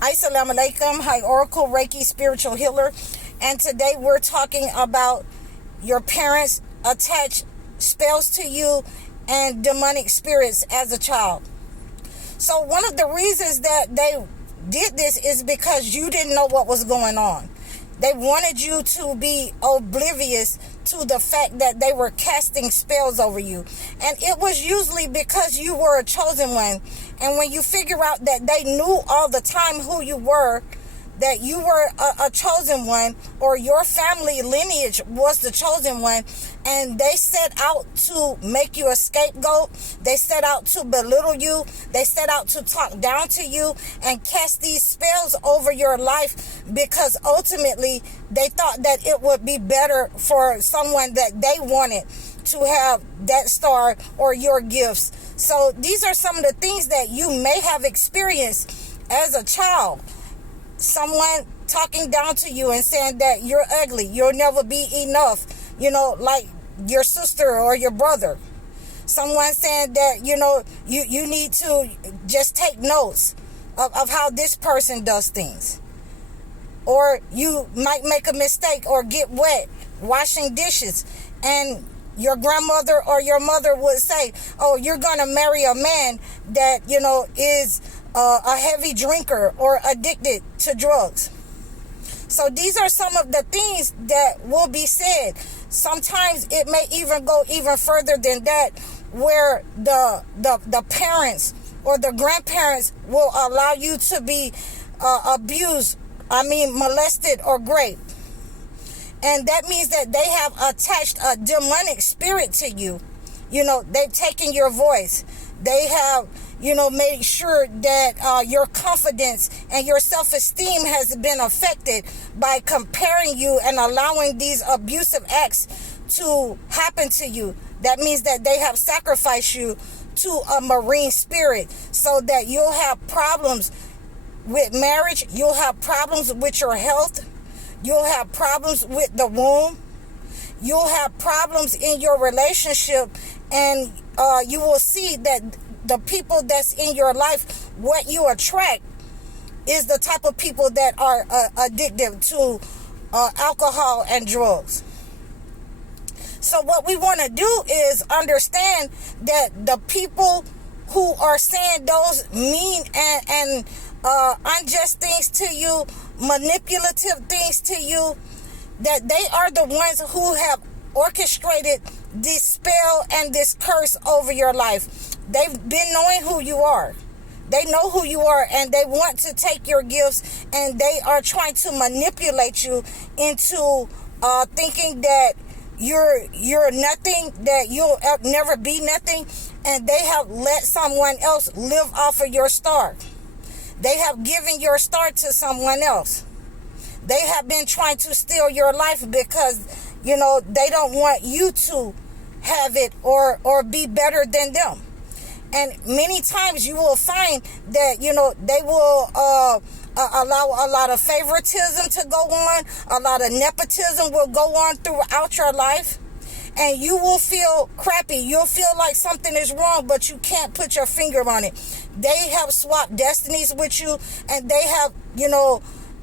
Assalamu alaikum. Hi, Oracle Reiki Spiritual Healer. And today we're talking about your parents attach spells to you and demonic spirits as a child. So one of the reasons that they did this is because you didn't know what was going on. They wanted you to be oblivious to the fact that they were casting spells over you. And it was usually because you were a chosen one. And when you figure out that they knew all the time who you were, that you were a chosen one, or your family lineage was the chosen one, and they set out to make you a scapegoat, they set out to belittle you, they set out to talk down to you and cast these spells over your life, because ultimately they thought that it would be better for someone that they wanted to have that star or your gifts. So these are some of the things that you may have experienced as a child. Someone talking down to you and saying that you're ugly, you'll never be enough, like your sister or your brother. Someone saying that, you need to just take notes of how this person does things. Or you might make a mistake or get wet washing dishes, and your grandmother or your mother would say, oh, you're going to marry a man that, is a heavy drinker or addicted to drugs. So these are some of the things that will be said. Sometimes it may even go even further than that, where the parents or the grandparents will allow you to be abused, molested or raped. And that means that they have attached a demonic spirit to you. They've taken your voice. They have, made sure that your confidence and your self-esteem has been affected by comparing you and allowing these abusive acts to happen to you. That means that they have sacrificed you to a marine spirit, so that you'll have problems with marriage, you'll have problems with your health, you'll have problems with the womb, you'll have problems in your relationship, and you will see that the people that's in your life, what you attract is the type of people that are addicted to alcohol and drugs. So what we want to do is understand that the people who are saying those mean and unjust things to you, manipulative things to you, that they are the ones who have orchestrated this spell and this curse over your life. They've been knowing who you are. They know who you are, and they want to take your gifts, and they are trying to manipulate you into thinking that you're nothing, that you'll never be nothing, and they have let someone else live off of your star. They have given your star to someone else. They have been trying to steal your life because, they don't want you to have it or be better than them. And many times you will find that, they will allow a lot of favoritism to go on. A lot of nepotism will go on throughout your life. And you will feel crappy. You'll feel like something is wrong, but you can't put your finger on it. They have swapped destinies with you, and they have,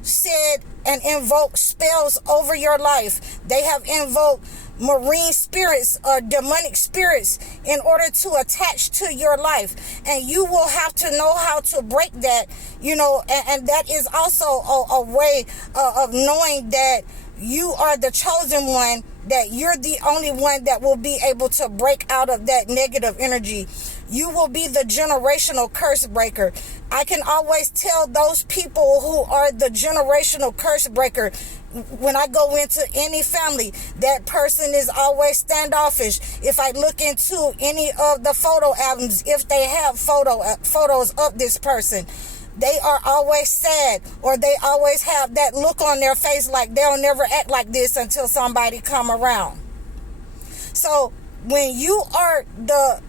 said and invoked spells over your life. They have invoked marine spirits or demonic spirits in order to attach to your life. And you will have to know how to break that, and that is also a way of knowing that you are the chosen one, that you're the only one that will be able to break out of that negative energy. You will be the generational curse breaker. I can always tell those people who are the generational curse breaker. When I go into any family, that person is always standoffish. If I look into any of the photo albums, if they have photos of this person, they are always sad, or they always have that look on their face like they'll never act like this until somebody come around. So when you are the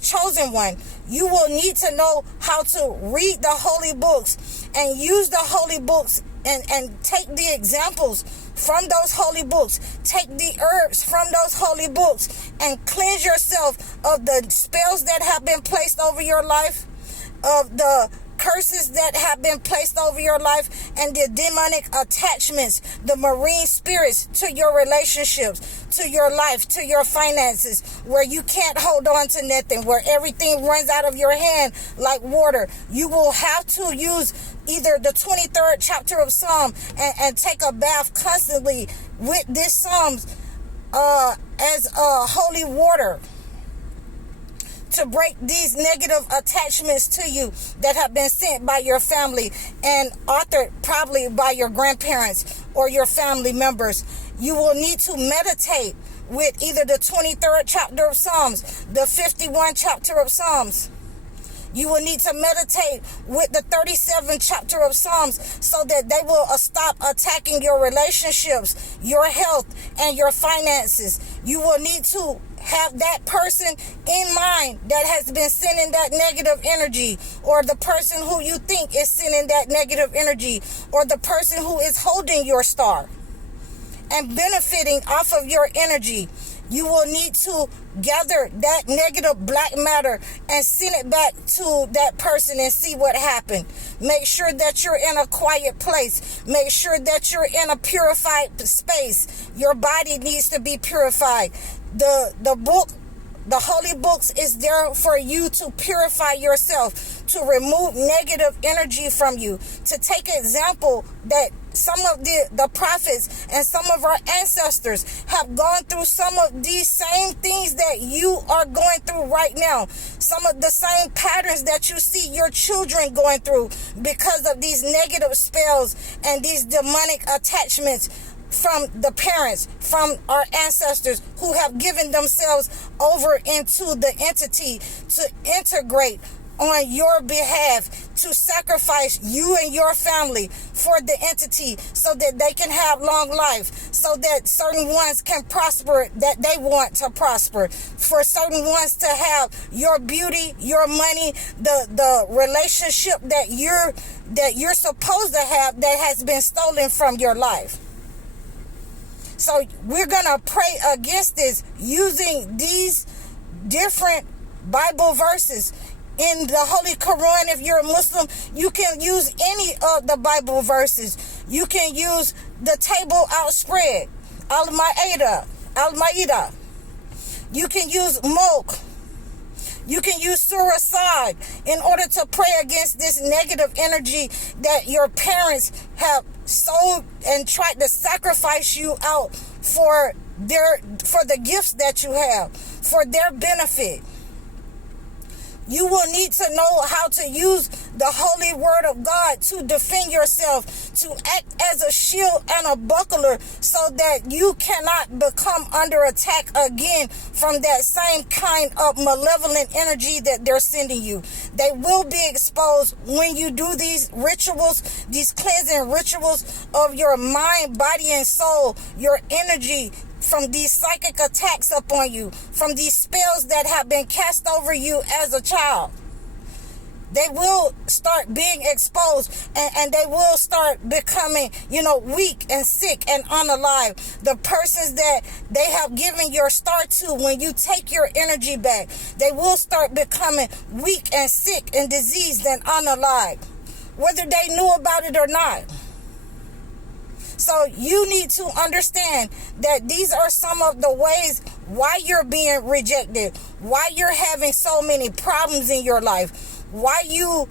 chosen one, you will need to know how to read the holy books and use the holy books and take the examples from those holy books. Take the herbs from those holy books and cleanse yourself of the spells that have been placed over your life, of the curses that have been placed over your life, and the demonic attachments, the marine spirits to your relationships, to your life, to your finances, where you can't hold on to nothing, where everything runs out of your hand like water. You will have to use either the 23rd chapter of Psalm and take a bath constantly with this Psalms as holy water, to break these negative attachments to you that have been sent by your family and authored probably by your grandparents or your family members. You will need to meditate with either the 23rd chapter of Psalms, the 51st chapter of Psalms. You will need to meditate with the 37th chapter of Psalms so that they will stop attacking your relationships, your health, and your finances. You will need to have that person in mind that has been sending that negative energy, or the person who you think is sending that negative energy, or the person who is holding your star and benefiting off of your energy. You will need to gather that negative black matter and send it back to that person and see what happened. Make sure that you're in a quiet place. Make sure that you're in a purified space. Your body needs to be purified. The book, the holy books, is there for you to purify yourself, to remove negative energy from you, to take example that some of the prophets and some of our ancestors have gone through some of these same things that you are going through right now. Some of the same patterns that you see your children going through because of these negative spells and these demonic attachments from the parents, from our ancestors who have given themselves over into the entity to integrate on your behalf, to sacrifice you and your family for the entity so that they can have long life, so that certain ones can prosper that they want to prosper, for certain ones to have your beauty, your money, the relationship that you're supposed to have that has been stolen from your life. So we're going to pray against this using these different Bible verses. In the Holy Quran, if you're a Muslim, you can use any of the Bible verses. You can use the table outspread, Al-Ma'idah. You can use Mulk. You can use Surah Sad in order to pray against this negative energy that your parents have sold and tried to sacrifice you out for the gifts that you have, for their benefit. You will need to know how to use the holy word of God to defend yourself, to act as a shield and a buckler so that you cannot become under attack again from that same kind of malevolent energy that they're sending you. They will be exposed when you do these rituals, these cleansing rituals of your mind, body, and soul, your energy, from these psychic attacks upon you, from these spells that have been cast over you as a child. They will start being exposed, and they will start becoming, weak and sick and unalive. The persons that they have given your star to, when you take your energy back, they will start becoming weak and sick and diseased and unalive, whether they knew about it or not. So you need to understand that these are some of the ways why you're being rejected, why you're having so many problems in your life, why you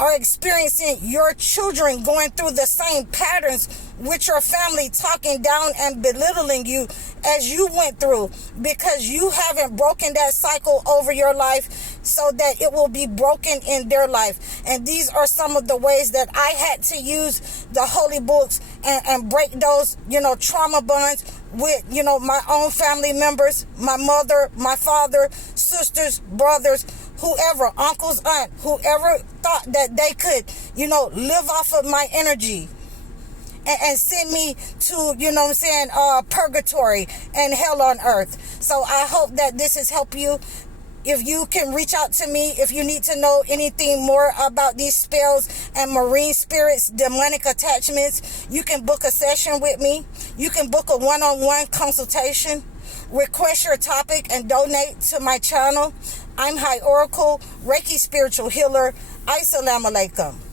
are experiencing your children going through the same patterns with your family, talking down and belittling you as you went through, because you haven't broken that cycle over your life so that it will be broken in their life. And these are some of the ways that I had to use the holy books and break those, trauma bonds with, my own family members, my mother, my father, sisters, brothers, whoever, uncles, aunt, whoever thought that they could, live off of my energy and send me to, purgatory and hell on earth. So I hope that this has helped you. If you can reach out to me, if you need to know anything more about these spells and marine spirits, demonic attachments, you can book a session with me. You can book a one-on-one consultation, request your topic, and donate to my channel. I'm High Oracle, Reiki Spiritual Healer. Assalamu alaikum.